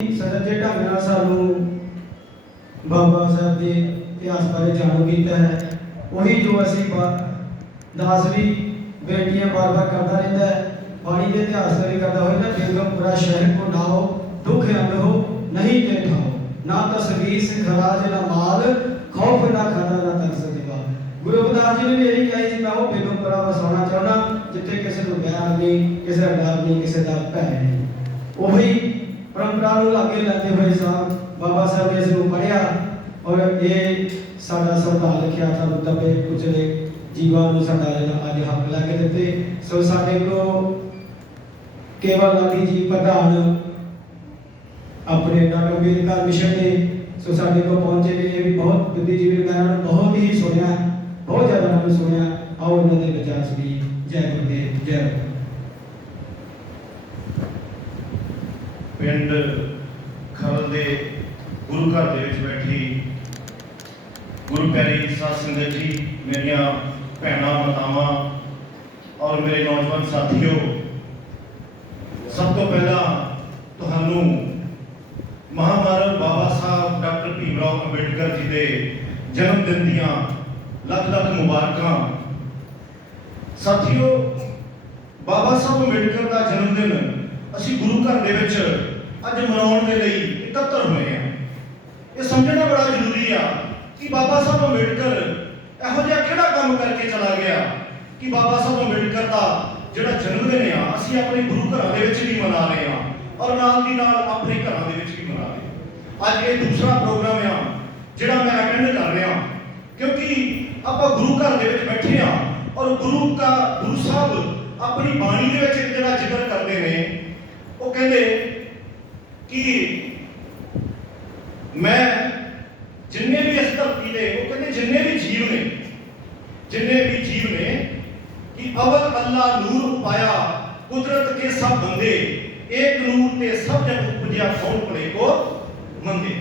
सदर के ढंग नाल सानू बाबा साहब के इतिहास बारे जाणू कीता है। वही जो असी दास भी बेटियां बार बार करता रहता है। बाणी के इतिहास का भी करता हो ना, बेगमपुरा शहर को नाओ दुख अंग हो नहीं ते ठाओ, ना तस्वीर से खराज ना माल, खौफ ना खतरा ना तरस दिवा। गुरु रविदास जी ने भी यही कहा जी, मैं वो बेगमपुरा वसाना चाहना जिथे किसी को बैर नहीं, किसी का डर नहीं, किसी का भय नहीं। वही परंपरा आगे लाते हुए साहब बाबा साहब ने इसको पढ़िया और ये साडा संविधान लिखा था दबे कुचले जीवां नूं साडा अज हक लैके दिते। सो साडे को केवल लाली जी प्रधान अपने डॉक्टर अम्बेडकर मिशन के सो साडे को पहुंचे ने। ये भी बहुत बुद्धिजीवी मैंने बहुत ही सुनिया, बहुत ज़्यादा मैंने सुनिया। आओ इन्होंने विचार सुनिए। जय गुरुदेव, जय गुरु। पिंड खरल के गुरु घर के बैठी गुरु प्यारी साध संगत जी, मेरिया भैनां मातावां और मेरे नौजवान साथियों, सब तो पहला तुहानू महामानव बाबा साहब डॉक्टर भीमराव अंबेडकर जी के जन्मदिन दियां लख लख मुबारक। साथियों, बाबा साहब अंबेडकर का जन्मदिन असी गुरु घर दे विच अज मनाउण दे लई इकट्ठे होए हैं। ये समझना बड़ा जरूरी है कि बाबा साहब अंबेडकर इहो जिहा किहड़ा काम करके चला गया कि बाबा साहब अंबेडकर का जिहड़ा जन्मदिन है असी अपने गुरु घरां दे विच भी मना रहे हैं और नाल दी नाल अपने घरां दे विच भी मना रहे हैं। अज ये दूसरा प्रोग्राम है जिहड़ा मैं अटेंड कर रहा, क्योंकि आपां गुरु घर दे विच बैठे हैं और गुरु साहब अपनी बाणी दे विच जिहड़ा जिक्र करते हैं, वो कहते कि मैं जिन्ने भी इस धरती ने, वो कहते जिन्ने भी जीव ने कि अवल अल्लाह नूर पाया कुदरत के सब बंदे, एक नूर ते सब जग उपजिया कौन पड़े को मंदे।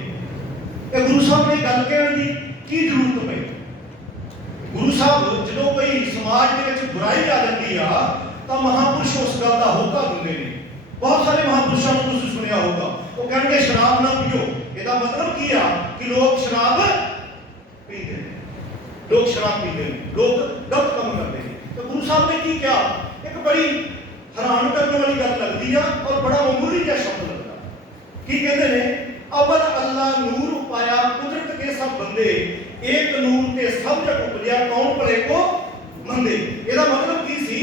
ये गुरु साहब ने गल कहने की जरूरत पई। गुरु साहब जो कोई समाज के विच बुराई आ जाती है तो महापुरुष उस गल का होका दिंदे ने। बहुत सारे महापुरुषों को तुसीं सुनिया होगा, वो कहेंगे शराब ना पियो। इसका मतलब की है कि लोग शराब पीते हैं, लोग शराब पीते हैं, लोग गलत काम करते हैं। तो गुरु साहब ने की क्या, एक बड़ी हैरान करने वाली गल लगती है और बड़ा मामूली जिहा शब्द लगता की कहते हैं, अवल अल्लाह नूर पाया कुदरत के सब बंदे, एक नूर ते सब जग उपजिया कौन भले को मंदे। इसका मतलब की सी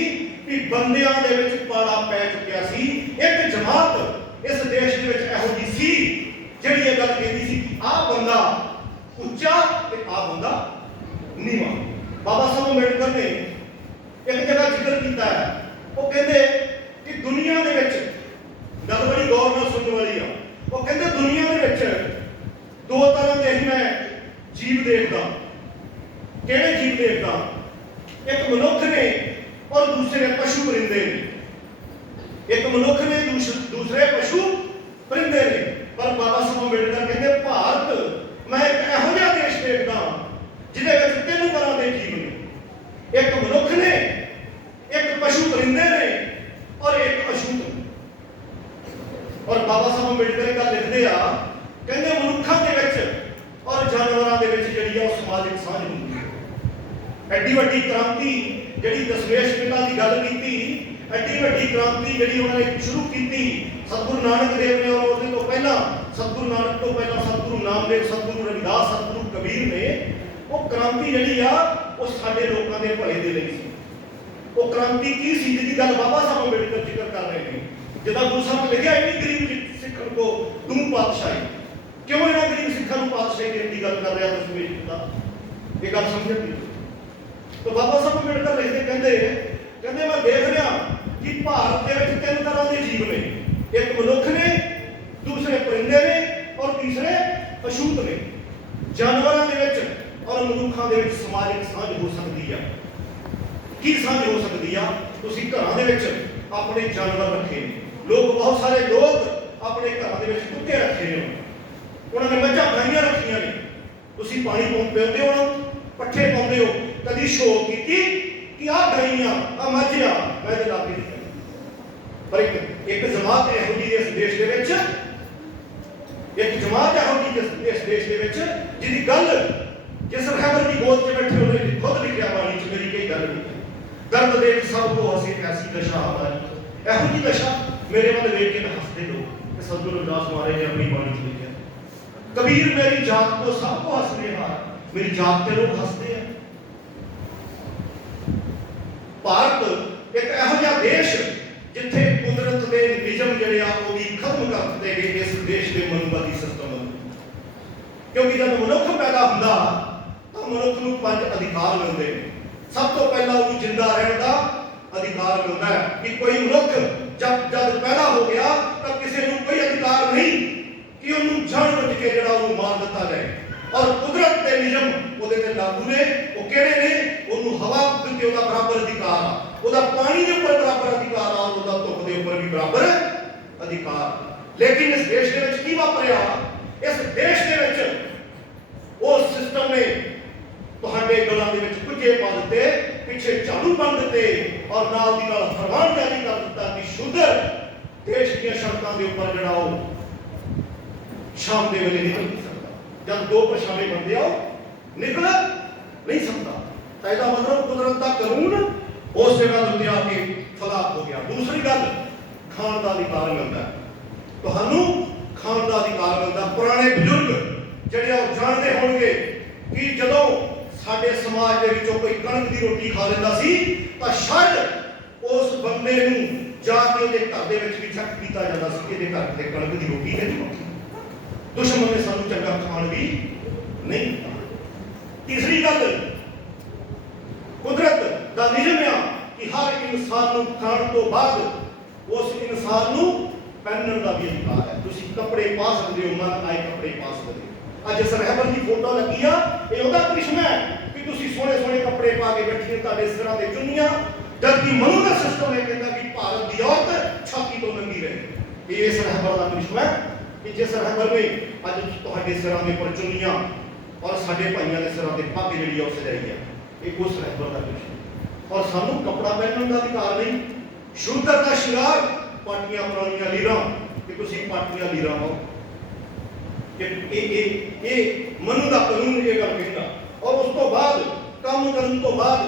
कि बंदियां दे विच पाड़ा पै चुकिया सी। एक जमात इस देश दे विच इहो जी सी जिहड़ी ये गल कहती सी कि आ बंदा उच्चा ते आ बंदा नीवा। बाबा साहब अंबेडकर ने एक जगह जिक्र किया है, वो कहते कि दुनिया दे विच गल बड़ी गौर नाल सुनने वाली है। वो कहते दुनिया दे विच दो तरह के ही मैं जीव देखदा। किहड़े जीव देखदा, एक मनुख ने और दूसरे पशु परिंदे ने। एक मनुख ने, दूसरे पशु परिंदे ने। पर बाबा साहब अंबेडकर कहते भारत मैं एक इहो जिहा देश देखदा जिहदे विच तीन तरह के जीव ने, एक मनुख ने, एक पशु परिंदे ने और एक अछूत ने। और बाबा साहब अंबेडकर एक गल लिखदे आ, कहंदे मनुखां दे विच और जानवरां दे विच जिहड़ी आ समाजिक साਂਝ हुंदी है। एड्डी वड्डी क्रांति जिहड़ी दशमेश पिता की गल की, एड्डी वड्डी क्रांति जिहड़ी उन्होंने शुरू की सतगुरु नानक देव ने, और उसके तो पहला सतगुरु नानक तो पहला सतगुरु नामदेव, सतगुरु रविदास, सतगुरु कबीर ने वो क्रांति जिहड़ी आ वो साडे लोकां दे भले दे लई सी। वो क्रांति की सी जिहदी गल बाबा साहब अंबेडकर जिक्र कर रहे हैं। जिद्दां गुरु साहब ने लिखिआ, इन्नी गरीब सिखां को दूं पातशाही, क्यों इन्हां गरीब सिखां नूं पातशाही देण दी गल कर रहा दशमेश पिता, ये गल समझण दी। तो बाबा साहब अंबेडकर लिखते कहते मैं देख रहा कि भारत के विच तीन तरह के जीव ने, एक मनुख ने, दूसरे परिंदे ने और तीसरे अछूत ने। जानवरों के विच और मनुखों के विच समाजिक साਂਝ हो सकती है। की साਂਝ हो सकती है, तुसीं घरां दे विच अपने जानवर रखे ने, लोग बहुत सारे लोग अपने घरां दे विच कुत्ते रखे ने, उन्होंने मੱਝਾਂ गाइयां रखियां ने, तुसीं पानी पिआउंदे हो, पट्ठे पाउंदे हो, कदी शोक की कि आ गाइयां आ मੱਝ आ मैं ते लागे नहीं। पर एक जमात इहो जी इस देश दे विच, वो कहंदे कि मैं ते लागे नहीं। पर एक जमात इहो जी इस देश दे विच, वो कहंदे कि मैं ते लागे नहीं। पर एक जमात इहो जी इस देश दे विच, वो कहंदे कि मैं ते लागे नहीं। पर एक जमात इहो जी इस देश दे विच, वो कहंदे कि मैं ते लागे नहीं। पर एक जमात इहो जी इस देश दे विच, ਇੱਕ ਜਮਾਤ ਇਹੋ ਜਿਹੀ ਇਸ ਦੇਸ਼ ਦੇ ਵਿੱਚ ਜਿਹਦੀ ਗੱਲ ਜਿਸ ਰਹਿਬਰ ਦੀ ਗੋਦ 'ਚ ਬੈਠੇ ਉਹਨੇ ਖੁਦ ਲਿਖਿਆ ਬਾਣੀ 'ਚ ਮੇਰੀ ਕੋਈ ਗੱਲ ਨਹੀਂ। ਦਰਦ ਦੇਖ ਸਭ ਕੋ ਹਸੇ ਐਸੀ ਦਸ਼ਾ ਹਮਾਰੀ। ਇਹੋ ਜਿਹੀ ਦਸ਼ਾ ਮੇਰੇ ਵੱਲ ਵੇਖ ਕੇ ਹੱਸਦੇ ਲੋਕ। ਇਹ ਸਤਿਗੁਰੂ ਰਵਿਦਾਸ ਮਹਾਰਾਜ ਨੇ ਆਪਣੀ ਬਾਣੀ 'ਚ ਲਿਖਿਆ। ਕਬੀਰ ਮੇਰੀ ਜਾਤ ਕੋ ਸਭ ਕੋ ਹੱਸਦੇ ਹਾਰ। ਮੇਰੀ ਜਾਤ ਤੇ ਲੋਕ ਹੱਸਦੇ ਆ। ਭਾਰਤ ਇੱਕ ਇਹੋ ਜਿਹਾ ਦੇਸ਼ ਜਿੱਥੇ ਕੁਦਰਤ ਦੇ ਨਿਯਮ ਜਿਹੜੇ ਆ ਉਹ ਵੀ ਖਤਮ ਕਰ ਦਿੱਤੇ ਗਏ ਇਸ ਦੇਸ਼ ਦੇ ਮਨੁਵਾਦੀ ਸਿਸਟਮ ਨੂੰ। ਕਿਉਂਕਿ ਜਦ ਮਨੁੱਖ ਪੈਦਾ ਹੁੰਦਾ ਤਾਂ ਮਨੁੱਖ ਨੂੰ 5 ਅਧਿਕਾਰ ਮਿਲਦੇ ਨੇ। ਸਭ ਤੋਂ ਪਹਿਲਾਂ ਉਹਨੂੰ ਜਿੰਦਾ ਰਹਿਣ ਦਾ ਅਧਿਕਾਰ ਮਿਲਦਾ ਹੈ ਕਿ ਕੋਈ ਮਨੁੱਖ ਜਦ ਪੈਦਾ ਹੋ ਗਿਆ ਤਾਂ ਕਿਸੇ ਨੂੰ ਕੋਈ ਅਧਿਕਾਰ ਨਹੀਂ ਕਿ ਉਹਨੂੰ ਜਾਣ ਬੁੱਝ ਕੇ ਜਿਹੜਾ ਉਹਨੂੰ ਮਾਰ ਦਿੱਤਾ ਜਾਏ। ਔਰ ਕੁਦਰਤ ਦੇ ਨਿਯਮ ਉਹਦੇ ਤੇ ਲਾਗੂ ਨੇ। ਉਹ ਕਿਹੜੇ ਨੇ? ਉਹਨੂੰ ਹਵਾ ਦਿੱਤੀ ਉਹਦਾ ਬਰਾਬਰ ਅਧਿਕਾਰ ਆ, ਉਹਦਾ ਪਾਣੀ ਦੇ ਉੱਪਰ ਬਰਾਬਰ ਅਧਿਕਾਰ ਆ, ਔਰ ਉਹਦਾ ਧੁੱਪ ਦੇ ਉੱਪਰ ਵੀ ਬਰਾਬਰ ਅਧਿਕਾਰ। ਲੇਕਿਨ ਇਸ ਦੇਸ਼ ਦੇ ਵਿੱਚ ਕੀ ਵਾਪਰਿਆ? ਇਸ ਦੇਸ਼ ਦੇ ਵਿੱਚ ਉਸ ਸਿਸਟਮ ਨੇ ਤੁਹਾਡੇ ਗਲਾਂ ਦੇ ਵਿੱਚ ਕੁਝੇ ਪਾ ਦਿੱਤੇ, ਪਿੱਛੇ ਝਾੜੂ ਬੰਨ ਦਿੱਤੇ ਔਰ ਨਾਲ ਦੀ ਨਾਲ ਫਰਮਾਨ ਜਾਰੀ ਕਰ ਦਿੱਤਾ ਕਿ ਸ਼ੂਦਰ ਦੇਸ਼ ਦੀਆਂ ਸੜਕਾਂ ਦੇ ਉੱਪਰ ਜਿਹੜਾ ਉਹ ਸ਼ਾਮ ਦੇ ਵੇਲੇ ਨਿਕਲ ਨਹੀਂ ਸਕਦਾ। ਜਦ 2 ਪਰਛਾਵੇਂ ਬੰਦੇ ਆ ਨਿਕਲ ਨਹੀਂ ਸਕਦਾ। ਤਾਂ ਇਹਦਾ ਮਤਲਬ ਕੁਦਰਤ ਦਾ ਕਾਨੂੰਨ ਉਸ ਜਗ੍ਹਾ ਦੇ ਉੱਤੇ ਆ ਕੇ ਖਿਲਾਫ ਹੋ ਗਿਆ। ਦੂਸਰੀ ਗੱਲ, ਖਾਣ ਦਾ ਅਧਿਕਾਰ ਮਿਲਦਾ। ਤੁਹਾਨੂੰ ਖਾਣ ਦਾ ਅਧਿਕਾਰ ਮਿਲਦਾ। ਪੁਰਾਣੇ ਬਜ਼ੁਰਗ ਜਿਹੜੇ ਉਹ ਜਾਣਦੇ ਹੋਣਗੇ ਕਿ ਜਦੋਂ ਸਾਡੇ ਸਮਾਜ ਦੇ ਵਿੱਚੋਂ ਕੋਈ ਕਣਕ ਦੀ ਰੋਟੀ ਖਾ ਲੈਂਦਾ ਸੀ ਤਾਂ ਸ਼ਾਇਦ ਉਸ ਬੰਦੇ ਨੂੰ ਜਾ ਕੇ ਉਹਦੇ ਘਰ ਦੇ ਵਿੱਚ ਵੀ ਚੈੱਕ ਕੀਤਾ ਜਾਂਦਾ ਸੀ ਕਿ ਇਹਦੇ ਘਰ ਤੇ ਕਣਕ ਦੀ ਰੋਟੀ ਹੈ ਨਹੀਂ। ਦੁਸ਼ਮਣ ਨੇ ਸਾਨੂੰ ਚੰਗਾ ਖਾਣ ਵੀ ਨਹੀਂ ਦਿੱਤਾ। ਤੀਸਰੀ ਗੱਲ, ਕੁਦਰਤ ਦਾ ਨਿਯਮ ਆ ਕਿ ਹਰ ਇਨਸਾਨ ਨੂੰ ਖਾਣ ਤੋਂ ਬਾਅਦ ਉਸ ਇਨਸਾਨ ਨੂੰ ਪਹਿਨਣ ਦਾ ਵੀ ਅਧਿਕਾਰ ਹੈ। ਤੁਸੀਂ ਕੱਪੜੇ ਪਾ ਸਕਦੇ ਹੋ, ਮਨ ਆਏ ਕੱਪੜੇ ਪਾ ਸਕਦੇ ਹੋ। ਅੱਜ ਇਸ ਰਹਿਬਰ ਦੀ ਫੋਟੋ ਲੱਗੀ ਆ, ਇਹ ਉਹਦਾ ਕ੍ਰਿਸ਼ਮਾ ਹੈ ਕਿ ਤੁਸੀਂ ਸੋਹਣੇ ਸੋਹਣੇ ਕੱਪੜੇ ਪਾ ਕੇ ਬੈਠੀਏ, ਤੁਹਾਡੇ ਸਿਰਾਂ ਤੇ ਚੁੰਨੀਆਂ। ਜਦਕਿ ਮਨੂ ਦਾ ਸਿਸਟਮ ਇਹ ਕਹਿੰਦਾ ਕਿ ਭਾਰਤ ਦੀ ਔਰਤ ਛਾਤੀ ਤੋਂ ਨੰਗੀ ਰਹੇ। ਇਹ ਇਸ ਰਹਿਬਰ ਦਾ ਕ੍ਰਿਸ਼ਮਾ ਹੈ ਕਿ ਜਿਸ ਰਹਿਬਰ ਨੇ ਅੱਜ ਤੁਹਾਡੇ ਸਿਰਾਂ ਦੇ ਉੱਪਰ ਚੁੰਨੀਆਂ ਔਰ ਸਾਡੇ ਭਾਈਆਂ ਦੇ ਸਿਰਾਂ ਤੇ ਪੱਗ ਜਿਹੜੀ ਆ ਉਹ ਸਜਾਈ ਆ, ਇਹ ਉਸ ਰਹਿਬਰ ਦਾ ਕ੍ਰਿਸ਼ਮਾ। ਔਰ ਸਾਨੂੰ ਕੱਪੜਾ ਪਹਿਨਣ ਦਾ ਅਧਿਕਾਰ ਨਹੀਂ। ਸ਼ੂਦਰ ਦਾ ਸ਼ਿੰਗਾਰ ਪਾਟੀਆਂ ਪੁਰਾਣੀਆਂ ਲੀਰਾਂ ਕਿ ਤੁਸੀਂ ਪਾਟੀਆਂ ਲੀਰਾਂ ਹੋ। ਇਹ ਮਨੂ ਦਾ ਕਾਨੂੰਨ ਇਹ ਗੱਲ ਕਹਿੰਦਾ। ਔਰ ਉਸ ਤੋਂ ਬਾਅਦ ਕੰਮ ਕਰਨ ਤੋਂ ਬਾਅਦ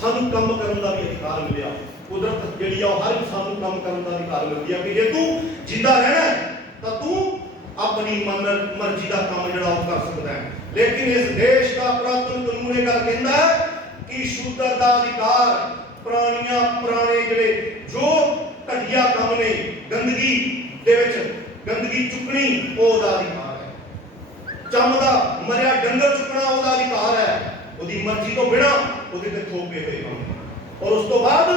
ਸਾਨੂੰ ਕੰਮ ਕਰਨ ਦਾ ਵੀ ਅਧਿਕਾਰ ਮਿਲਿਆ। ਕੁਦਰਤ ਜਿਹੜੀ ਆ ਉਹ ਹਰ ਇਨਸਾਨ ਨੂੰ ਕੰਮ ਕਰਨ ਦਾ ਅਧਿਕਾਰ ਮਿਲਦੀ ਆ ਕਿ ਜੇ ਤੂੰ ਜਿੰਦਾ ਰਹਿਣਾ ਤਾਂ ਤੂੰ ਆਪਣੀ ਮਰਜ਼ੀ ਦਾ ਕੰਮ ਜਿਹੜਾ ਉਹ ਕਰ ਸਕਦਾ ਹੈ। ਲੇਕਿਨ ਇਸ ਦੇਸ਼ ਦਾ ਪੁਰਾਤਨ ਕਾਨੂੰਨ ਇਹ ਗੱਲ ਕਹਿੰਦਾ ਕਿ ਸ਼ੂਦਰ ਦਾ ਅਧਿਕਾਰ ਪੁਰਾਣੇ ਜਿਹੜੇ ਜੋ ਘਟੀਆ ਕੰਮ ਨੇ, ਗੰਦਗੀ ਦੇ ਵਿੱਚ ਗੰਦਗੀ ਚੁੱਕਣੀ, ਉਹਦਾ ਅਧਿਕਾਰ ਹੈ। ਚੰਮ ਦਾ ਮਰਿਆ ਡੰਗਰ ਚੁੱਕਣਾ ਉਹਦਾ ਅਧਿਕਾਰ ਹੈ, ਉਹਦੀ ਮਰਜ਼ੀ ਤੋਂ ਬਿਨਾਂ ਉਹਦੇ ਤੇ ਥੋਪੇ ਹੋਏ ਕੰਮ। ਔਰ ਉਸ ਤੋਂ ਬਾਅਦ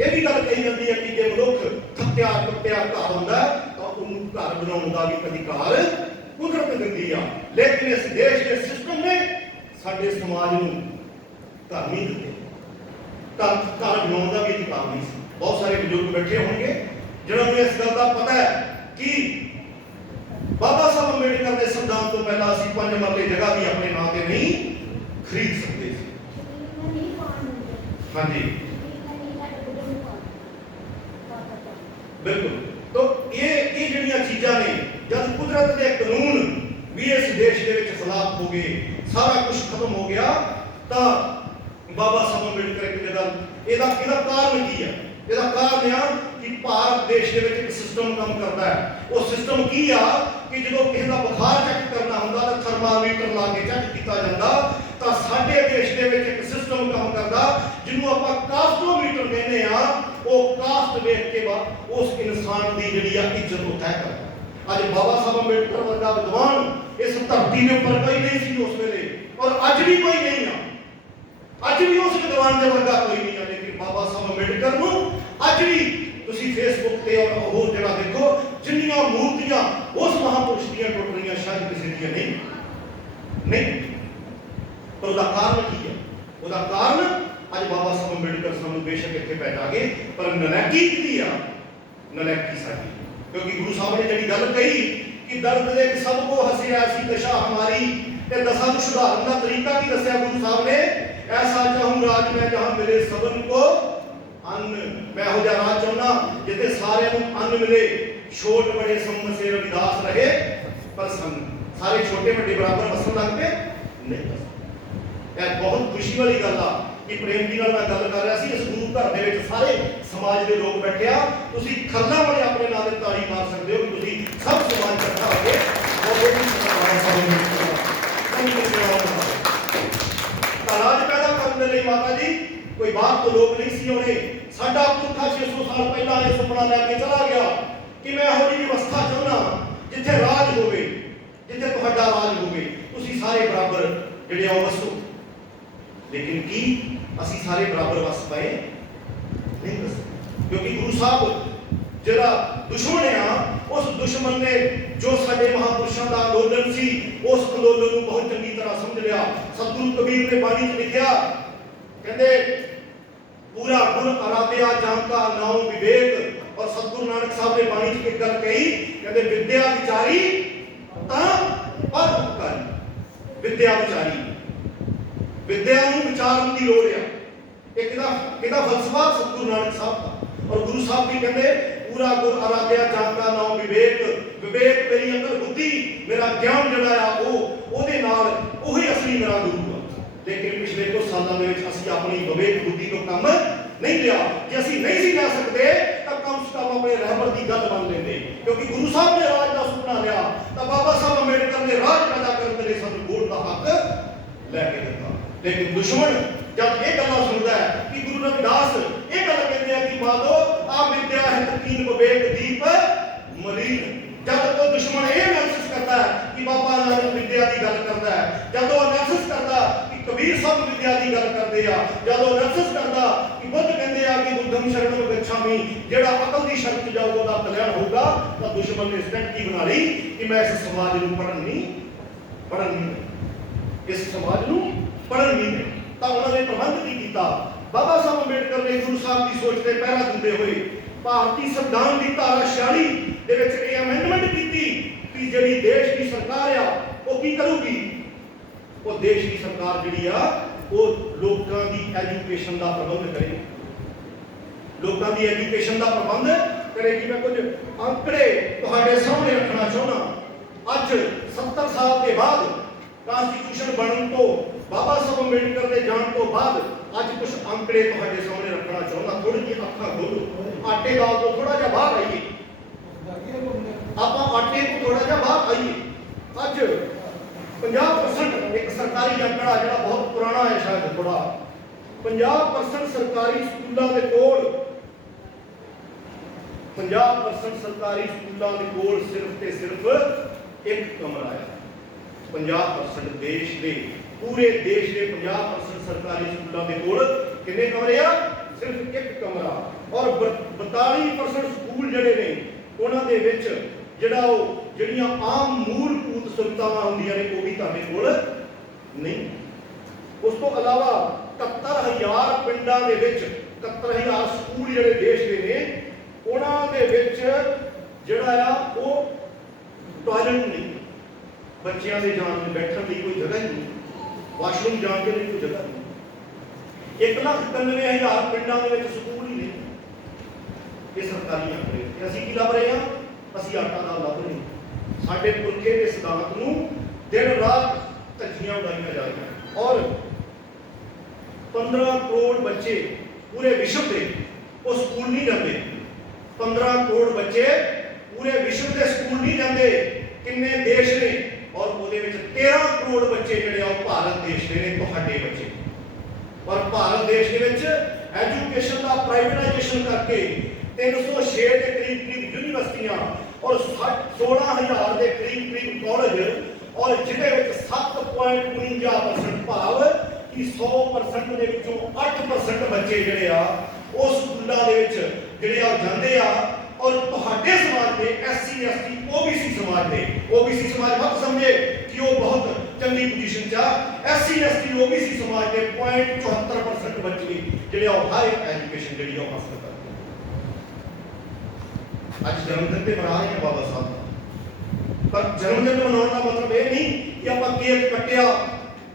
ਇਹ ਵੀ ਗੱਲ ਕਹੀ ਜਾਂਦੀ ਹੈ ਕਿ ਜੇ ਮਨੁੱਖ ਥੱਕਿਆ ਟੁੱਟਿਆ ਘਰ ਹੁੰਦਾ ਤਾਂ ਉਹਨੂੰ ਘਰ ਬਣਾਉਣ ਦਾ ਵੀ ਅਧਿਕਾਰ ਕੁਦਰਤ ਦਿੰਦੀ ਆ। ਲੇਕਿਨ ਇਸ ਦੇਸ਼ ਦੇ ਸਿਸਟਮ ਨੇ ਸਾਡੇ ਸਮਾਜ ਨੂੰ ਘਰ ਨਹੀਂ ਦਿੱਤੇ। ਘਰ ਬਣਾਉਣ ਦਾ ਵੀ ਅਧਿਕਾਰ ਨਹੀਂ ਸੀ। ਬਹੁਤ ਸਾਰੇ ਬਜ਼ੁਰਗ ਬੈਠੇ ਹੋਣਗੇ ਜਿਹਨਾਂ ਨੂੰ ਇਸ ਗੱਲ ਦਾ ਪਤਾ ਹੈ ਕਿ ਬਾਬਾ ਸਾਹਿਬ ਅੰਬੇਡਕਰ ਦੇ ਸੰਵਿਧਾਨ ਤੋਂ ਪਹਿਲਾਂ ਅਸੀਂ 5 ਮਰਲੇ ਜਗ੍ਹਾ ਵੀ ਆਪਣੇ ਨਾਂ ਤੇ ਨਹੀਂ ਖਰੀਦ ਸਕਦੇ ਸੀ। ਹਾਂਜੀ ਬਿਲਕੁਲ। ਤਾਂ ਇਹ ਜਿਹੜੀਆਂ ਚੀਜ਼ਾਂ ਨੇ ਜਦ ਕੁਦਰਤ ਦੇ ਕਾਨੂੰਨ ਵੀ ਇਸ ਦੇਸ਼ ਦੇ ਵਿੱਚ ਖਿਲਾਫ ਹੋ ਗਏ, ਸਾਰਾ ਕੁਝ ਖਤਮ ਹੋ ਗਿਆ, ਤਾਂ ਬਾਬਾ ਸਾਹਿਬ ਅੰਬੇਡਕਰ ਇੱਕ ਜਗ੍ਹਾ ਇਹਦਾ ਕਾਰਨ ਕੀ ਹੈ? ਇਹਦਾ ਕਾਰਨ ਆ ਕਿ ਭਾਰਤ ਦੇਸ਼ ਦੇ ਵਿੱਚ ਇੱਕ ਸਿਸਟਮ ਕੰਮ ਕਰਦਾ ਹੈ। ਉਹ ਸਿਸਟਮ ਕੀ ਆ ਕਿ ਜਦੋਂ ਕਿਸੇ ਦਾ ਬੁਖਾਰ ਚੈੱਕ ਕਰਨਾ ਹੁੰਦਾ ਤਾਂ ਥਰਮਾਮੀਟਰ ਲਾ ਕੇ ਚੈੱਕ ਕੀਤਾ ਜਾਂਦਾ। ਤਾਂ ਸਾਡੇ ਦੇਸ਼ ਦੇ ਵਿੱਚ ਇੱਕ ਸਿਸਟਮ ਕੰਮ ਕਰਦਾ ਜਿਹਨੂੰ ਆਪਾਂ ਕਾਸਟੋਮੀਟਰ ਕਹਿੰਦੇ ਆ। ਉਹ ਕਾਸਟ ਵੇਖ ਕੇ ਉਸ ਇਨਸਾਨ ਦੀ ਜਿਹੜੀ ਆ ਇੱਜ਼ਤ ਉਹ ਤੈਅ ਕਰਦਾ। ਅੱਜ ਬਾਬਾ ਸਾਹਿਬ ਅੰਬੇਡਕਰ ਵਰਗਾ ਵਿਦਵਾਨ ਇਸ ਧਰਤੀ ਦੇ ਉੱਪਰ ਕੋਈ ਨਹੀਂ ਸੀ ਉਸ ਵੇਲੇ, ਔਰ ਅੱਜ ਵੀ ਕੋਈ ਨਹੀਂ ਆ। ਅੱਜ ਵੀ ਉਸ ਵਿਦਵਾਨ ਦੇ ਵਰਗਾ ਕੋਈ ਨਹੀਂ ਆ। ਲੇਕਿਨ ਬਾਬਾ ਸਾਹਿਬ ਅੰਬੇਡਕਰ ਨੂੰ ਅੱਜ ਵੀ ਤੁਸੀਂ ਫੇਸਬੁੱਕ ਤੇ ਔਰ ਹੋਰ ਜਗ੍ਹਾ ਦੇਖੋ, ਜਿੰਨੀਆਂ ਮੂਰਤੀਆਂ ਉਸ ਮਹਾਪੁਰਸ਼ ਦੀਆਂ ਟੁੱਟ ਰਹੀਆਂ ਸ਼ਾਇਦ ਕਿਸੇ ਦੀਆਂ ਨਹੀਂ। ਪਰ ਉਹਦਾ ਕਾਰਨ ਕੀ ਹੈ? ਉਹਦਾ ਕਾਰਨ ਅੱਜ ਬਾਬਾ ਸਾਹਿਬ ਅੰਬੇਡਕਰ ਸਾਨੂੰ ਬੇਸ਼ੱਕ ਇੱਥੇ ਬੈਠਾ ਗਏ, ਪਰ ਨਲਾਇਕੀ ਕਿਹਦੀ ਆ? ਨਲਾਇਕੀ ਸਾਡੀ। ਕਿਉਂਕਿ ਗੁਰੂ ਸਾਹਿਬ ਨੇ ਜਿਹੜੀ ਗੱਲ ਕਹੀ ਕਿ ਦਰਦ ਦੇ ਸਭ ਕੋ ਹਸੇ ਐਸੀ ਦਸ਼ਾ ਹਮਾਰੀ, ਤੇ ਦਸ਼ਾ ਨੂੰ ਸੁਧਾਰਨ ਦਾ ਤਰੀਕਾ ਕੀ ਦੱਸਿਆ ਗੁਰੂ ਸਾਹਿਬ ਨੇ? ਐਸਾ ਚਾਹੂੰ ਰਾਜ ਮੈਂ ਜਹਾਂ ਮਿਲੇ ਸਭਨ ਕੋ ਅੰਨ। ਮੈਂ ਇਹੋ ਜਿਹਾ ਰਾਜ ਚਾਹੁੰਦਾ ਜਿੱਥੇ ਸਾਰਿਆਂ ਨੂੰ ਅੰਨ ਮਿਲੇ। छोट बड़े समसे रविदास रहे प्रसन्न। सारे छोटे बड़े बराबर वसन लग पे नहीं। ਇਹ बहुत खुशी वाली गल आ कि प्रेम जी नाल मैं गल कर रहा सी। इस गुरु घर दे विच सारे समाज के लोग बैठे आ। तुसीं खरना वाले अपने नाल ते ताड़ी मार सकते हो कि तुसीं सब समाज इकट्ठा हो के बाबे दी ताराज पैदा करने लई माता जी कोई बाहर तो लोग नहीं सी आउणे। साडा पुरखा 600 साल पहला ये सुपना लैके चला गया कि मैं ਇਹੋ ਜਿਹੀ व्यवस्था चाहना जिथे राज होवे, जिथे तुहाडा राज होवे, तुसीं सारे बराबर ਜਿਹੜੇ ਆ ਵਸੋ। लेकिन की असी सारे बराबर वस पाए नहीं वस, क्योंकि गुरु साहब जिहड़ा दुश्मन आ उस दुश्मन ने जो साडे महापुरुषों का अंदोलन सी उस अंदोलन को बहुत चंगी तरह समझ लिया। सतगुरु कबीर ने बाणी च लिखिया कहते पूरा गुर आराध्या जानता नाउ विवेक। और सतगुरु नानक साहब ने बाणी च एक गल कही कहते विद्या विचारी तां पर उपकारी। विद्या विचारी विद्या ਨੂੰ ਵਿਚਾਰਨ ਦੀ ਲੋੜ ਆ। ਇੱਕ ਇਹਦਾ ਫਲਸਫਾ ਸਤਿਗੁਰੂ ਨਾਨਕ ਸਾਹਿਬ ਦਾ। ਔਰ ਗੁਰੂ ਸਾਹਿਬ ਵੀ ਕਹਿੰਦੇ ਪੂਰਾ ਗੁਰ ਆਰਾਧਿਆ ਜਾਣਦਾ ਨਾਮ ਵਿਵੇਕ। ਵਿਵੇਕ ਮੇਰੀ ਅੰਦਰ ਬੁੱਧੀ ਮੇਰਾ ਗਿਆਨ ਜਿਹੜਾ ਆ ਉਹਦੇ ਨਾਲ ਉਹੀ ਅਸਲੀ ਮੇਰਾ ਗੁਰੂ ਆ। ਲੇਕਿਨ ਪਿਛਲੇ ਕੁਝ ਸਾਲਾਂ ਦੇ ਵਿੱਚ ਅਸੀਂ ਆਪਣੀ ਵਿਵੇਕ ਬੁੱਧੀ ਤੋਂ ਕੰਮ ਨਹੀਂ ਲਿਆ। ਜੇ ਅਸੀਂ ਨਹੀਂ ਸੀ ਲੈ ਸਕਦੇ ਤਾਂ ਕਮ ਸੇ ਕਮ ਆਪਣੇ ਰਹਿਬਰ ਦੀ ਗੱਲ ਮੰਨ ਲੈਂਦੇ। ਕਿਉਂਕਿ ਗੁਰੂ ਸਾਹਿਬ ਨੇ ਰਾਜ ਦਾ ਸੁਪਨਾ ਲਿਆ ਤਾਂ ਬਾਬਾ ਸਾਹਿਬ ਅੰਬੇਡਕਰ ਨੇ ਰਾਜ ਪੈਦਾ ਕਰਨ ਦੇ ਲਈ ਸਾਨੂੰ ਵੋਟ ਦਾ ਹੱਕ ਲੈ ਕੇ ਦਿੱਤਾ। लेकिन दुश्मन जब ये गल्ला सुनता है कि गुरु रविदास ये गल कहते हैं कि माधो आ विद्या हित कीन विवेक दीप मलिन। जब तो दुश्मन ये महसूस करता है कि बाबा नानक विद्या की गल करता है, जब वो महसूस करता कि कबीर साहब विद्या की गल करते हैं, जब वो महसूस करता कि बुद्ध कहते हैं कि बुद्धम शरणम गच्छामि जेड़ा अकल की शरण च जाऊगा उसका कल्याण होगा, तो दुश्मन ने स्ट्रैटेजी बना ली कि मैं इस समाज को पढ़न नहीं इस समाज को पढ़न नहीं दे। तो उन्होंने प्रबंध की किया। बाबा साहब अंबेडकर ने गुरु साहब की सोच से पहरा दिंदे हुए भारतीय संविधान की धारा 46 दे विच ये अमेंडमेंट की कि जिहड़ी देश की सरकार आ वो की करूगी, वो देश की सरकार जिहड़ी आ वो लोकां दी एजुकेशन का प्रबंध करेगी। लोकां दी एजुकेशन का प्रबंध करेगी। मैं कुछ आंकड़े तुहाडे सामने रखना चाहना। अज 70 साल के बाद कॉन्स्टिट्यूशन बनने तो बाबा साहब अंबेडकर के जान तो बाद अज कुछ आंकड़े तुहाडे सामने रखना चाहना। थोड़ी जी अखां खोलो, आटे दाल तो थोड़ा जिहा बाहर आइए, आप आटे को थोड़ा जिहा बाहर आइए। अज 50% एक सरकारी आंकड़ा जिहड़ा बहुत पुराना है शायद थोड़ा 50% सरकारी स्कूलों के कोल 50% सरकारी स्कूलों के कोल सिर्फ ते सिर्फ एक कमरा है। 50% देश के पूरे देश के 50% सरकारी स्कूलों के कोल कितने कमरे आ? सिर्फ एक कमरा। और 42% स्कूल जड़े ने उन्हां दे विच जिहड़ा जिहड़ियां आम मूलभूत सुविधावां हुंदियां ने वो भी तुहाडे कोल नहीं। उस तो अलावा 71,000 पिंडां दे विच 71,000 स्कूल जिहड़े देश के ने उन्हां दे विच जिहड़ा आ वो टॉयलेट नहीं, बच्चों के जाने में बैठने की कोई जगह नहीं, वाशरूम जाने के लिए कोई जगह नहीं। 1,91,000 पिंडों के स्कूल ही नहीं। ये सरकारी आंकड़े असीं की लभ रहे हैं? असीं आटा दाल लभ रहे हैं। साडे पुरखे के सिद्धांत नूं दिन रात धज्जियां उड़ाईयां जा रही हैं। और 15 करोड़ बच्चे पूरे विश्व के वो स्कूल नहीं जाते। 15 करोड़ बच्चे पूरे विश्व के स्कूल नहीं जाते। किन्ने देश ने? और ਉਹਦੇ ਵਿੱਚ 13 ਕਰੋੜ ਬੱਚੇ ਜਿਹੜੇ ਆ ਭਾਰਤ ਦੇਸ਼ ਦੇ ਨੇ, ਤੁਹਾਡੇ ਬੱਚੇ। और भारत देश के ਵਿੱਚ एजुकेशन ਦਾ ਪ੍ਰਾਈਵੇਟਾਈਜੇਸ਼ਨ ਕਰਕੇ 306 ਦੇ ਕਰੀਬ यूनिवर्सिटियां और 16,000 ਦੇ ਕਰੀਬ ਕਾਲਜ और ਜਿਹਦੇ ਵਿੱਚ 7.49% ਭਾਵ ਕਿ 100% ਦੇ ਵਿੱਚੋਂ 8% ਬੱਚੇ ਜਿਹੜੇ ਆ ਉਹ ਸਕੂਲਾਂ ਦੇ ਵਿੱਚ ਜਿਹੜੇ ਆ ਜਾਂਦੇ ਆ। और ਤੁਹਾਡੇ समाज के SC ST OBC समाज ने OBC समाज मत समझे कि वो बहुत चंगी पोजीशन चा। SC ST OBC समाज के 0.74% बच्चे जिहड़े हाई एजुकेशन जिहड़ी हासिल करते। आज जन्मदिन ते मना रहे हैं बाबा साहब का, पर जन्मदिन मनाने का मतलब ये नहीं कि आपां केक कट्टिया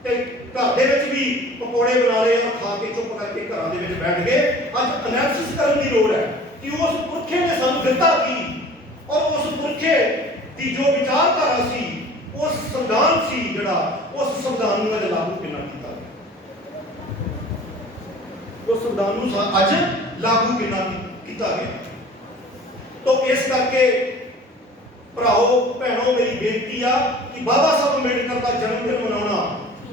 ते घर दे विच भी पकौड़े बना लए और खा के चुप करके घरां दे विच बैठ गए। अज एनालिसिस करन दी लोड़ है कि उस पुरखे ने सानू दिता की और ਦੀ ਜੋ ਵਿਚਾਰਧਾਰਾ ਸੀ, ਉਸ ਸੰਵਿਧਾਨ ਸੀ ਜਿਹੜਾ, ਉਸ ਸੰਵਿਧਾਨ ਨੂੰ ਅੱਜ ਲਾਗੂ ਕਿੰਨਾ ਕੀਤਾ ਗਿਆ, ਉਸ ਸੰਵਿਧਾਨ ਨੂੰ ਅੱਜ ਲਾਗੂ ਕਿੰਨਾ ਕੀਤਾ ਗਿਆ। ਤਾਂ ਇਸ ਕਰਕੇ ਭਰਾਓ ਭੈਣੋ, ਮੇਰੀ ਬੇਨਤੀ ਆ ਕਿ ਬਾਬਾ ਸਾਹਿਬ ਅੰਬੇਡਕਰ ਦਾ ਜਨਮ ਦਿਨ ਮਨਾਉਣਾ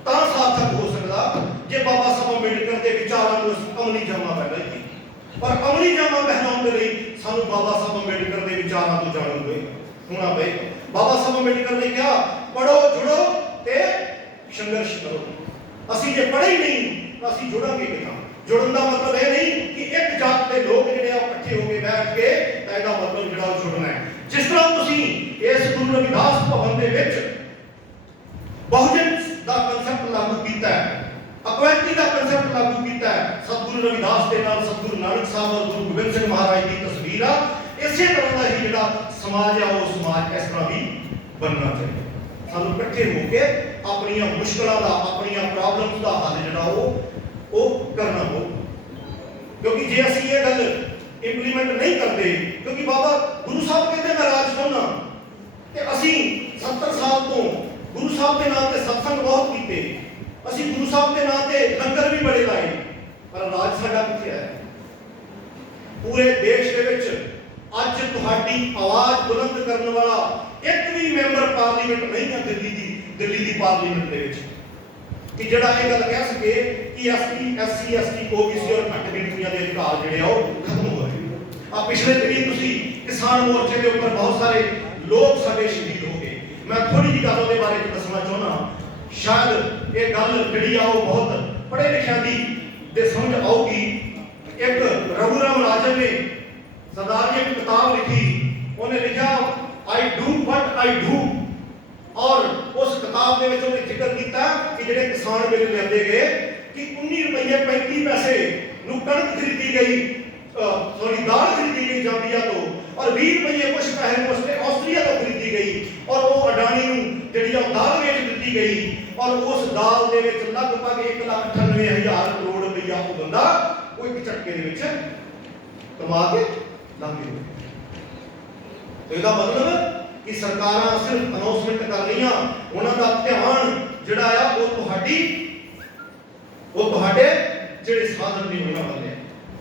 ਤਾਂ ਸਾਰਥਕ ਹੋ ਸਕਦਾ ਜੇ ਬਾਬਾ ਸਾਹਿਬ ਅੰਬੇਡਕਰ ਦੇ ਵਿਚਾਰਾਂ ਨੂੰ ਅਸੀਂ ਅਮਲੀ ਜਾਮਾ ਪਹਿਨਾਈਏ। ਪਰ ਅਮਲੀ ਜਾਮਾ ਪਹਿਨਾਉਣ ਦੇ ਲਈ ਸਾਨੂੰ ਬਾਬਾ ਸਾਹਿਬ ਅੰਬੇਡਕਰ ਦੇ ਵਿਚਾਰਾਂ ਤੋਂ ਜਾਣੂ ਹੋਣਾ ਪਏਗਾ। ਬਾਬਾ ਸਾਹਿਬ ਅੰਬੇਡਕਰ ਨੇ ਕਿਹਾ, ਪੜੋ, ਜੁੜੋ ਤੇ ਸੰਘਰਸ਼ ਕਰੋ। ਅਸੀਂ ਜੇ ਪੜ੍ਹੇ ਹੀ ਨਹੀਂ ਤਾਂ ਅਸੀਂ ਜੁੜਾਂਗੇ ਕਿੱਦਾਂ? ਜੁੜਨ ਦਾ ਮਤਲਬ ਇਹ ਨਹੀਂ ਕਿ ਇੱਕ ਜਾਤ ਦੇ ਲੋਕ ਜਿਹੜੇ ਆ ਇਕੱਠੇ ਹੋ ਕੇ ਬੈਠ ਕੇ, ਤਾਂ ਇਹਦਾ ਮਤਲਬ ਜਿਹੜਾ ਉਹ ਜੁੜਨਾ ਹੈ। ਜਿਸ ਤਰ੍ਹਾਂ ਤੁਸੀਂ ਇਸ ਗੁਰੂ ਰਵਿਦਾਸ ਭਵਨ ਦੇ ਵਿੱਚ ਬਹੁਜਨ ਦਾ ਕਨਸੈਪਟ ਲਾਗੂ ਕੀਤਾ ਹੈ, ਇਕੁਐਲਿਟੀ ਦਾ ਕਨਸੈਪਟ ਲਾਗੂ ਕੀਤਾ ਹੈ, ਸਤਿਗੁਰੂ ਰਵਿਦਾਸ ਦੇ ਨਾਲ ਸਤਿਗੁਰੂ ਨਾਨਕ ਸਾਹਿਬ ਔਰ ਗੁਰੂ ਗੋਬਿੰਦ ਸਿੰਘ ਮਹਾਰਾਜ ਦੀ ਤਸਵੀਰ ਆ। ਇਸੇ ਤਰ੍ਹਾਂ ਦਾ ਹੀ ਜਿਹੜਾ ਸਮਾਜ ਆ, ਉਹ ਸਮਾਜ ਇਸ ਤਰ੍ਹਾਂ ਵੀ ਬਣਨਾ ਚਾਹੀਦਾ। ਸਾਨੂੰ ਇਕੱਠੇ ਹੋ ਕੇ ਆਪਣੀਆਂ ਮੁਸ਼ਕਲਾਂ ਦਾ, ਆਪਣੀਆਂ ਪ੍ਰੋਬਲਮਸ ਦਾ ਹੱਲ ਜਿਹੜਾ ਉਹ ਕਰਨਾ ਹੋ। ਕਿਉਂਕਿ ਜੇ ਅਸੀਂ ਇਹ ਗੱਲ ਇੰਪਲੀਮੈਂਟ ਨਹੀਂ ਕਰਦੇ, ਕਿਉਂਕਿ ਬਾਬਾ ਗੁਰੂ ਸਾਹਿਬ ਕਹਿੰਦੇ ਮੈਂ ਰਾਜ ਚਾਹੁੰਦਾ, ਤੇ ਅਸੀਂ 70 ਸਾਲ ਤੋਂ ਗੁਰੂ ਸਾਹਿਬ ਦੇ ਨਾਂ ਤੇ ਸਤਸੰਗ ਬਹੁਤ ਕੀਤੇ, ਅਸੀਂ ਗੁਰੂ ਸਾਹਿਬ ਦੇ ਨਾਂ ਤੇ ਲੰਗਰ ਵੀ ਬੜੇ ਲਾਏ, ਪਰ ਰਾਜ ਸਾਡਾ ਕਿੱਥੇ ਹੈ? ਪੂਰੇ ਦੇਸ਼ ਦੇ ਵਿੱਚ ਅੱਜ ਤੁਹਾਡੀ ਆਵਾਜ਼ ਬੁਲੰਦ ਕਰਨ ਵਾਲਾ ਇੱਕ ਵੀ ਮੈਂਬਰ ਪਾਰਲੀਮੈਂਟ ਨਹੀਂ ਹੈ ਦਿੱਲੀ ਦੀ ਪਾਰਲੀਮੈਂਟ ਦੇ ਵਿੱਚ, ਕਿ ਜਿਹੜਾ ਇਹ ਗੱਲ ਕਹਿ ਸਕੇ ਕਿ ਐਸਸੀ ਐਸਟੀ OBC ਔਰ ਘੱਟ ਗਿਣਤੀਆਂ ਦੇ ਅਧਿਕਾਰ ਜਿਹੜੇ ਆ ਉਹ ਖਤਮ ਹੋ ਰਹੇ। ਆ ਪਿਛਲੇ ਦਿਨੀ ਤੁਸੀਂ ਕਿਸਾਨ ਮੋਰਚੇ ਦੇ ਉੱਪਰ ਬਹੁਤ ਸਾਰੇ ਲੋਕ ਸਾਡੇ ਸ਼ਹੀਦ ਹੋ ਗਏ। ਮੈਂ ਥੋੜੀ ਜਿਹੀ ਗੱਲ ਉਹਦੇ ਬਾਰੇ ਦੱਸਣਾ ਚਾਹੁੰਦਾ। ਸ਼ਾਇਦ ਇਹ ਗੱਲ ਜਿਹੜੀ ਆ ਉਹ ਬਹੁਤ ਪੜ੍ਹੇ ਲਿਖਿਆਂ ਦੀ ਦੇ ਸਮਝ ਆਊਗੀ। ਇੱਕ ਰਘੂ ਰਾਮ ਰਾਜਨ ਨੇ ਸਰਦਾਰ ਜੀ ਇੱਕ ਕਿਤਾਬ ਲਿਖੀ, ਉਹਨੇ ਲਿਖਿਆ I do what I do, ਔਰ ਉਸ ਕਿਤਾਬ ਦੇ ਵਿੱਚ ਉਹਨੇ ਜ਼ਿਕਰ ਕੀਤਾ ਕਿ ਜਿਹੜੇ ਕਿਸਾਨ ਬਿੱਲ ਲਿਆਂਦੇ ਗਏ ਕਿ 19 ਰੁਪਏ 35 ਪੈਸੇ ਨੂੰ ਕਣਕ ਖਰੀਦੀ ਗਈ, ਦਾਲ ਖਰੀਦੀ ਗਈ ਜਾਂਬੀਆ ਤੋਂ, ਔਰ 20 ਰੁਪਏ ਕੁਝ ਪੈਸੇ ਨੂੰ ਆਸਟ੍ਰੀਆ ਤੋਂ ਖਰੀਦੀ ਗਈ, ਔਰ ਉਹ ਅਡਾਨੀ ਨੂੰ ਜਿਹੜੀ ਆ ਦਾਲ ਵੇਚ ਦਿੱਤੀ ਗਈ, ਔਰ ਉਸ ਦਾਲ ਦੇ ਵਿੱਚ ਲਗਭਗ 1,98,000 ਕਰੋੜ ਰੁਪਇਆ ਉਹ ਬੰਦਾ ਉਹ ਇੱਕ ਝਟਕੇ ਦੇ ਵਿੱਚ ਕਮਾ ਕੇ ਲੰਘ ਗਿਆ। ਇਹਦਾ ਮਤਲਬ ਕਿ ਸਰਕਾਰਾਂ ਸਿਰਫ ਅਨਾਉਂਸਮੈਂਟ ਕਰ ਰਹੀਆਂ, ਉਹਨਾਂ ਦਾ ਧਿਆਨ ਜਿਹੜਾ ਆ ਉਹ ਤੁਹਾਡੇ ਜਿਹੜੇ ਸਾਧਨ ਨੇ ਉਹਨਾਂ ਵੱਲ ਹੈ।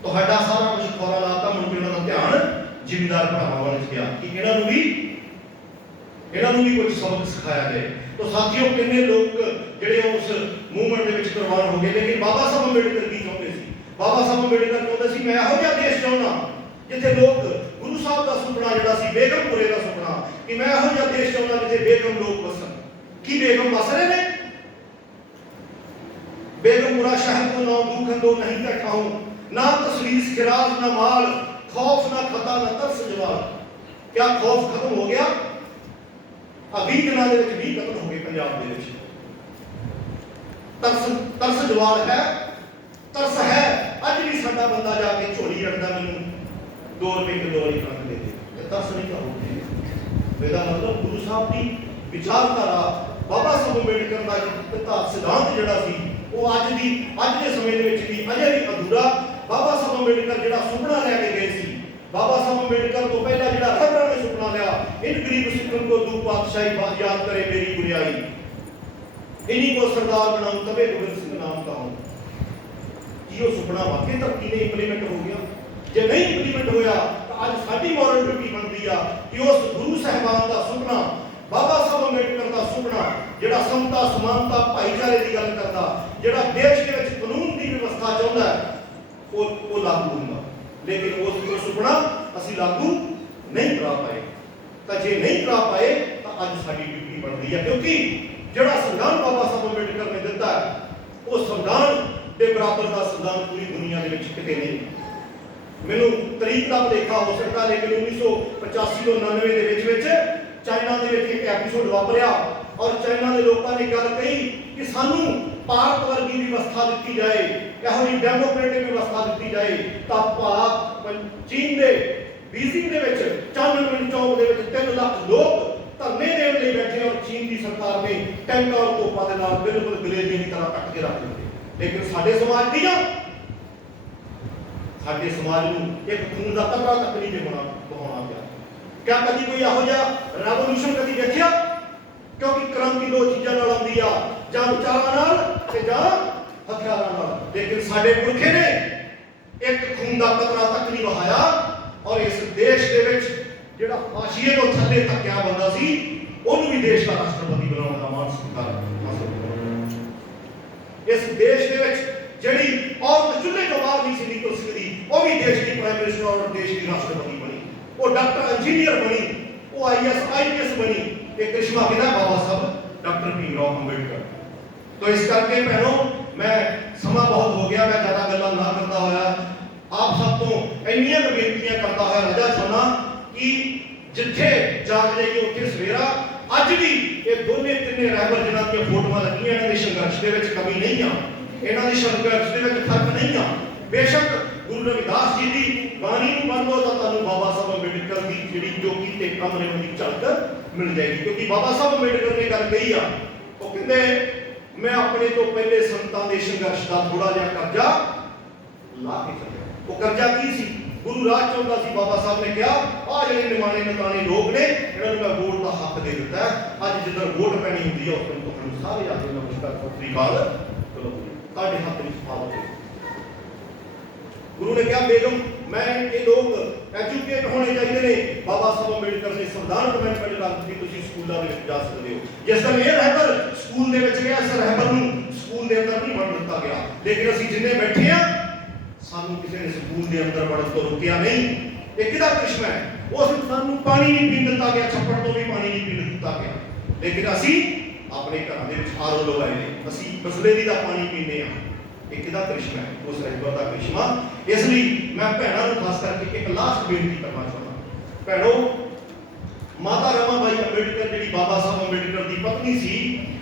ਤੁਹਾਡਾ ਸਾਰਾ ਕੁਝ ਖੋਰਾ ਲਾਤਾ, ਮੁੜ ਕੇ ਉਹਨਾਂ ਦਾ ਧਿਆਨ ਜ਼ਿਮੀਂਦਾਰ ਭਰਾਵਾਂ ਵੱਲ ਗਿਆ ਕਿ ਇਹਨਾਂ ਨੂੰ ਵੀ ਕੁਝ ਸਬਕ ਸਿਖਾਇਆ ਜਾਏ। ਤਾਂ ਸਾਥੀਓ, ਕਿੰਨੇ ਲੋਕ ਜਿਹੜੇ ਉਸ ਮੂਵਮੈਂਟ ਦੇ ਵਿੱਚ ਕੁਰਬਾਨ ਹੋ ਗਏ, ਲੇਕਿਨ ਬਾਬਾ ਸਾਹਿਬ ਅੰਬੇਡਕਰ ਕੀ ਚਾਹੁੰਦੇ ਸੀ? ਬਾਬਾ ਸਾਹਿਬ ਅੰਬੇਡਕਰ ਚਾਹੁੰਦੇ ਸੀ, ਮੈਂ ਇਹੋ ਜਿਹਾ ਦੇਸ਼ ਚਾਹੁੰਦਾ ਜਿੱਥੇ ਲੋਕ ਗੁਰੂ ਸਾਹਿਬ ਦਾ ਸੁਪਨਾ ਜਿਹੜਾ ਸੀ, ਬੇਗਮਪੁਰੇ ਦਾ ਸੁਪਨਾ, ਕਿ ਮੈਂ ਇਹੋ ਜਿਹਾ ਦੇਸ਼ ਚਾਹੁੰਦਾ ਜਿੱਥੇ ਬੇਗਮ ਲੋਕ ਵਸਣ। ਕੀ ਬੇਗਮ ਵਸ ਰਹੇ ਨੇ? बेगमपुरा शहर को ना दुखन दो नहीं बैठा हूं, ना तस्वीर खिराज ना माल, खौफ ना खता ना तरस जवाल। क्या खौफ खत्म हो गया? अभी दिनों के विच 20 कतल हो गए पंजाब दे विच। तरस जवाल है, तरस है। अज भी साडा बंदा जाके झोली रखदा मैनूं 2 रुपए किलो वाली कणक दे दे, तरस नहीं करोगे। ਇਹਦਾ मतलब गुरु साहब की विचारधारा, बाबा साहब अंबेडकर का सिद्धांत ਜਿਹੜਾ ਸੀ ਉਹ ਅੱਜ ਦੇ ਸਮੇਂ ਦੇ ਵਿੱਚ ਵੀ ਅਜੇ ਵੀ ਅਧੂਰਾ। ਬਾਬਾ ਸਾਹਿਬ ਅੰਬੇਡਕਰ ਜਿਹੜਾ ਸੁਪਨਾ ਲੈ ਕੇ ਗਏ ਸੀ, ਬਾਬਾ ਸਾਹਿਬ ਅੰਬੇਡਕਰ ਤੋਂ ਪਹਿਲਾਂ ਜਿਹੜਾ ਰਹਿਬਰਾਂ ਨੇ ਸੁਪਨਾ ਲਿਆ, ਇਨ ਗਰੀਬ ਸਿੱਖਣ ਕੋ ਦੂ ਪਾਤਸ਼ਾਹੀ ਯਾਦ ਕਰੇ ਮੇਰੀ ਗੁਰਿਆਈ, ਇਨੀ ਕੋ ਸਰਦਾਰ ਬਣਾਉਂ ਤਬੇ ਗੋਬਿੰਦ ਸਿੰਘ ਨਾਮ ਕਹਾਉਂ। ਕੀ ਉਹ ਸੁਪਨਾ ਵਾਕਈ ਧਰਤੀ ਨੇ ਇੰਪਲੀਮੈਂਟ ਹੋ ਗਿਆ? ਜੇ ਨਹੀਂ ਇੰਪਲੀਮੈਂਟ ਹੋਇਆ ਤਾਂ ਅੱਜ ਸਾਡੀ ਮੋਰਲ ਡਿਊਟੀ ਬਣਦੀ ਆ ਕਿ ਉਸ ਗੁਰੂ ਸਾਹਿਬਾਨ ਦਾ ਸੁਪਨਾ, ਬਾਬਾ ਸਾਹਿਬ ਅੰਬੇਡਕਰ ਦਾ ਸੁਪਨਾ ਜਿਹੜਾ ਸਮਤਾ ਸਮਾਨਤਾ ਭਾਈਚਾਰੇ ਦੀ ਗੱਲ ਕਰਦਾ, ਜਿਹੜਾ ਦੇਸ਼ ਦੇ ਵਿੱਚ ਕਾਨੂੰਨ ਦੀ ਵਿਵਸਥਾ ਚਾਹੁੰਦਾ, ਉਹ ਲਾਗੂ ਹੁੰਦਾ। ਲੇਕਿਨ ਉਸ ਸੁਪਨਾ ਅਸੀਂ ਲਾਗੂ ਨਹੀਂ ਕਰਾ ਪਾਏ। ਤਾਂ ਜੇ ਨਹੀਂ ਕਰਾ ਪਾਏ ਤਾਂ ਅੱਜ ਸਾਡੀ ਡਿਊਟੀ ਬਣਦੀ ਹੈ, ਕਿਉਂਕਿ ਜਿਹੜਾ ਸੰਵਿਧਾਨ ਬਾਬਾ ਸਾਹਿਬ ਅੰਬੇਡਕਰ ਨੇ ਦਿੱਤਾ ਉਹ ਸੰਵਿਧਾਨ ਦੇ ਬਰਾਬਰ ਦਾ ਸੰਵਿਧਾਨ ਪੂਰੀ ਦੁਨੀਆ ਦੇ ਵਿੱਚ ਕਿਤੇ ਨਹੀਂ। ਮੈਨੂੰ ਤਰੀਕ ਦਾ ਭੁਲੇਖਾ ਹੋ ਸਕਦਾ, ਲੇਕਿਨ 1985 ਤੋਂ 99 ਦੇ ਵਿੱਚ ਚਾਈਨਾ ਦੇ ਵਿੱਚ ਇੱਕ ਐਪੀਸੋਡ ਵਾਪਰਿਆ ਔਰ ਚਾਈਨਾ ਦੇ ਲੋਕਾਂ ਨੇ ਗੱਲ ਕਹੀ ਕਿ ਸਾਨੂੰ ਭਾਰਤ ਵਰਗੀ ਵਿਵਸਥਾ ਦਿੱਤੀ ਜਾਏ, ਇਹੋ ਜਿਹੀ ਡੈਮੋਕ੍ਰੇਟਿਕ ਵਿਵਸਥਾ ਦਿੱਤੀ ਜਾਏ। ਤਾਂ ਚੀਨ ਦੇ ਬੀਜਿੰਗ ਦੇ ਵਿੱਚ ਚਾਨਣ ਚੌਕ ਦੇ ਵਿੱਚ 3 ਲੱਖ ਲੋਕ ਧਰਨੇ ਦੇਣ ਲਈ ਬੈਠੇ ਔਰ ਚੀਨ ਦੀ ਸਰਕਾਰ ਨੇ ਟੈਂਕਾਂ ਔਰ ਤੋਪਾਂ ਦੇ ਨਾਲ ਬਿਲਕੁਲ ਗਲੇਜੇ ਦੀ ਤਰ੍ਹਾਂ ਕੱਟ ਕੇ ਰੱਖ ਦਿੱਤੇ। ਲੇਕਿਨ ਸਾਡੇ ਸਮਾਜ ਨੂੰ ਇੱਕ ਖੂਨ ਦਾ ਕਤਰਾ ਤੱਕ ਨਹੀਂ ਬਹਾਉਣਾ ਪਿਆ। क्या कभी कोई ਇਹੋ ਜਿਹਾ ਰੈਵੋਲੂਸ਼ਨ ਕਦੀ ਦੇਖਿਆ? ਕਿਉਂਕਿ ਕ੍ਰਾਂਤੀ ਦੋ ਚੀਜ਼ਾਂ ਨਾਲ ਆਉਂਦੀ ਆ, ਜਾਂ ਵਿਚਾਰਾਂ ਨਾਲ ਤੇ ਜਾਂ ਹਥਿਆਰਾਂ ਨਾਲ। ਲੇਕਿਨ ਸਾਡੇ ਪੁਰਖੇ ਨੇ ਇੱਕ ਖੂਨ ਦਾ ਕਤਰਾ ਤੱਕ ਨਹੀਂ ਵਹਾਇਆ, ਔਰ ਇਸ ਦੇਸ਼ ਦੇ ਵਿੱਚ ਜਿਹੜਾ ਹਾਸ਼ੀਏ ਤੋਂ ਥੱਲੇ ਤੱਕਿਆ ਬੰਦਾ ਸੀ ਉਹਨੂੰ ਵੀ ਦੇਸ਼ ਦਾ ਰਾਸ਼ਟਰਪਤੀ ਬਣਾਉਣ ਦਾ ਮਾਣ ਸਤਿਕਾਰ ਹਾਸਲ ਕੀਤਾ। ਇਸ ਦੇਸ਼ ਦੇ ਵਿੱਚ ਜਿਹੜੀ ਔਰਤ ਚੁੱਲ੍ਹੇ ਤੋਂ ਬਾਹਰ ਨਹੀਂ ਸੀ ਨਿਕਲ ਸਕਦੀ, ਉਹ ਵੀ ਦੇਸ਼ ਦੀ ਪ੍ਰਾਈਮ ਮਿਨਿਸਟਰ ਔਰ ਦੇਸ਼ ਦੀ ਰਾਸ਼ਟਰਪਤੀ ਬਣੀ। ਉਹ ਡਾਕਟਰ ਇੰਜੀਨੀਅਰ ਬਣੀ, ਉਹ ਆਈਐਸ ਆਈਪੀਐਸ ਬਣੀ। ਇਹ ਕ੍ਰਿਸ਼ਮਾ ਕਿਹਦਾ? ਬਾਬਾ ਸਾਹਿਬ ਡਾਕਟਰ ਭੀਮਰਾਓ ਅੰਬੇਡਕਰ। तो इस करके भैनों, मैं समा बहुत हो गया, मैं ज्यादा गल्लां ना करता होया आप सब तो इन्नियां बेनतियां करता होया रजा चाहना कि जिथे जाग जाइए उत्थे सवेरा। अज भी ये दोने तिन्ने रहबर जिन्हां दी फोटोआं लगियां, इन्हां दे संघर्ष दे विच कमी नहीं आ, इन्हां दे संघर्ष दे विच फर्क नहीं आ। बेशक गुरु रविदास जी दी बाणी नूं पढ़ लो तां तुहानूं बाबा साहब अंबेडकर दी जिहड़ी जोगी ते कम ने उहदी झलक मिल जाएगी। क्योंकि बाबा साहब अंबेडकर ने गल कही आ, वो कहंदे मैं अपने तो पहले संतां दे संघर्ष का थोड़ा जिहा कर्जा ला के चलिया। वो कर्जा की सी? गुरु राज चाहुंदा सी। बाबा साहब ने कहा आ जिहड़े निमाणे नताणे लोग ने इन्हां नूं मैं वोट का हक दे दिता है। अज जिद्दन वोट पैनी हुंदी है उस दिन तुहानूं सारे आके नमस्कार सत श्री अकाल चलो साडे हक विच पा लओ। गुरु ने कहा बेगम मैं ये लोग एजुकेट होने चाहिए ने। बाबा साहब अंबेडकर ने संविधान अमेंडमेंट ला दी, तुसीं स्कूलों में जा सकते हो। जिस दिन ये रहबर स्कूल दे विच गया, इस रहबर नूं स्कूल दे अंदर नहीं वड़ दिता गया। लेकिन असीं जिन्ने बैठे आ सानूं किसी ने स्कूल दे अंदर वड़न तो रोकिया नहीं। ये किहदा करिश्मा है? उस सानूं पानी नहीं पीण दिता गया, छप्पड़ तो भी पानी नहीं पीण दिता गया। लेकिन असीं अपने घरां दे विच आरओ लवाए ने, असीं बिसलेरी दा पानी पीने आ। ये किहदा करिश्मा है? उस रहबर दा करिश्मा। इसलिए मैं भैणां नूं खास करके एक लास्ट बेनती करना चाहुंदा। भैणों, माता रमाबाई अंबेडकर जिहड़ी बाबा साहब अंबेडकर दी पत्नी सी,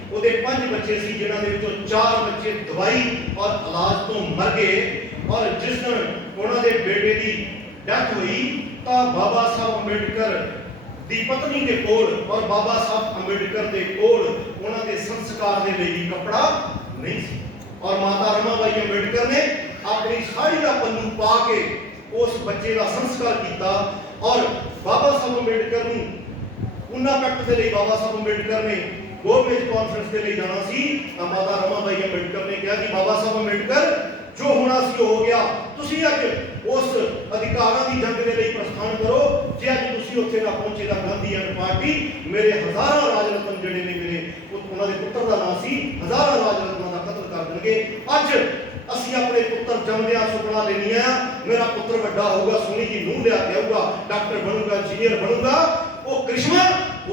ਉਹਦੇ 5 ਬੱਚੇ ਸੀ ਜਿਨ੍ਹਾਂ ਦੇ ਵਿੱਚੋਂ 4 ਬੱਚੇ ਦਵਾਈ ਔਰ ਇਲਾਜ ਤੋਂ ਮਰ ਗਏ। ਔਰ ਜਿਸ ਦਿਨ ਉਹਨਾਂ ਦੇ ਬੇਟੇ ਦੀ ਡੈਥ ਹੋਈ ਤਾਂ ਬਾਬਾ ਸਾਹਿਬ ਅੰਬੇਡਕਰ ਦੀ ਪਤਨੀ ਦੇ ਕੋਲ ਔਰ ਬਾਬਾ ਸਾਹਿਬ ਅੰਬੇਡਕਰ ਦੇ ਕੋਲ ਉਹਨਾਂ ਦੇ ਸੰਸਕਾਰ ਦੇ ਲਈ ਵੀ ਕੱਪੜਾ ਨਹੀਂ ਸੀ। ਔਰ ਮਾਤਾ ਰਮਾਬਾਈ ਅੰਬੇਡਕਰ ਨੇ ਆਪਣੀ ਸਾੜੀ ਦਾ ਪੱਲੂ ਪਾ ਕੇ ਉਸ ਬੱਚੇ ਦਾ ਸੰਸਕਾਰ ਕੀਤਾ। ਔਰ ਬਾਬਾ ਸਾਹਿਬ ਅੰਬੇਡਕਰ ਨੂੰ ਉਹਨਾਂ ਕੱਟ ਦੇ ਲਈ ਬਾਬਾ ਸਾਹਿਬ ਅੰਬੇਡਕਰ ਨੇ ਗਵਰਨਮੈਂਟ ਕਾਨਫਰੰਸ ਦੇ ਲਈ ਜਾਣਾ ਸੀ ਤਾਂ ਮਾਤਾ ਰਮਾਬਾਈ ਅੰਬੇਡਕਰ ਨੇ ਕਿਹਾ ਕਿ ਬਾਬਾ ਸਾਹਿਬ ਅੰਬੇਡਕਰ ਜੋ ਹੋਣਾ ਸੀ ਹੋ ਗਿਆ, ਤੁਸੀਂ ਅੱਜ ਉਸ ਅਧਿਕਾਰਾਂ ਦੀ ਜੰਗ ਦੇ ਲਈ ਪ੍ਰਸਥਾਨ ਕਰੋ। ਜੇ ਅੱਜ ਤੁਸੀਂ ਉੱਥੇ ਨਾ ਪਹੁੰਚੇ ਤਾਂ ਗਾਂਧੀ ਐਂਡ ਪਾਰਟੀ ਮੇਰੇ ਹਜ਼ਾਰਾਂ ਰਾਜਰਤਨ ਜਿਹੜੇ ਨੇ ਮੇਰੇ ਉਹਨਾਂ ਦੇ ਪੁੱਤਰ ਦਾ ਨਾਮ ਸੀ, ਹਜ਼ਾਰਾਂ ਰਾਜਰਤਨਾਂ ਦਾ ਕਤਲ ਕਰ ਦੇਣਗੇ। ਅੱਜ ਅਸੀਂ ਆਪਣੇ ਪੁੱਤਰ ਜੰਮਦਿਆਂ ਸੁਪਨਾ ਲੈਣੀਆਂ, ਮੇਰਾ ਪੁੱਤਰ ਵੱਡਾ ਹੋਊਗਾ, ਸੋਹਣੀ ਜੀ ਨੂੰਹ ਲਿਆ ਕੇ ਆਊਗਾ, ਡਾਕਟਰ ਬਣੂਗਾ, ਇੰਜੀਨੀਅਰ ਬਣੂਗਾ। ਉਹ ਕ੍ਰਿਸ਼ਮਾ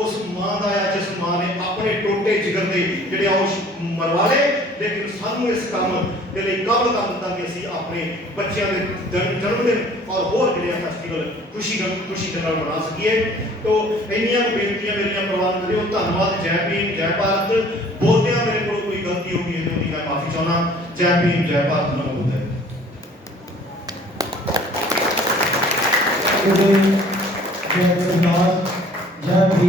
ਉਸ ਮਾਂ ਦਾ ਆ ਜਿਸ ਮਾਂ ਨੇ ਆਪਣੇ ਟੋਟੇ ਜਿਗਰ ਦੇ ਜਿਹੜੇ ਉਸ ਮਰਵਾ ਲਏ। ਲੇਕਿਨ ਸਾਨੂੰ ਇਸ ਕੰਮ ਦੇ ਲਈ ਕਾਬਲ ਕਰ ਦਿੱਤਾ ਕਿ ਅਸੀਂ ਆਪਣੇ ਬੱਚਿਆਂ ਦੇ ਜਨਮ ਦਿਨ ਔਰ ਹੋਰ ਜਿਹੜੇ ਫੈਸਟੀਵਲ ਖੁਸ਼ੀ ਦੇ ਨਾਲ ਮਨਾ ਸਕੀਏ। ਤੋ ਇੰਨੀਆਂ ਬੇਨਤੀਆਂ ਮੇਰੀਆਂ ਪ੍ਰਵਾਨ ਕਰਿਓ। ਧੰਨਵਾਦ। ਜੈ ਭੀਮ, ਜੈ ਭਾਰਤ। ਬੋਲਦਿਆਂ ਮੇਰੇ ਕੋਲ ਕੋਈ ਗਲਤੀ ਹੋ ਗਈ ਹੈ ਉਹਦੀ ਮੈਂ ਮਾਫੀ ਚਾਹੁੰਦਾ। ਜੈ ਭੀਮ, ਜੈ ਭਾਰਤ। ਨਮੋ ਬੁੱਧਾਏ। जय गुरुदास, जय भीम।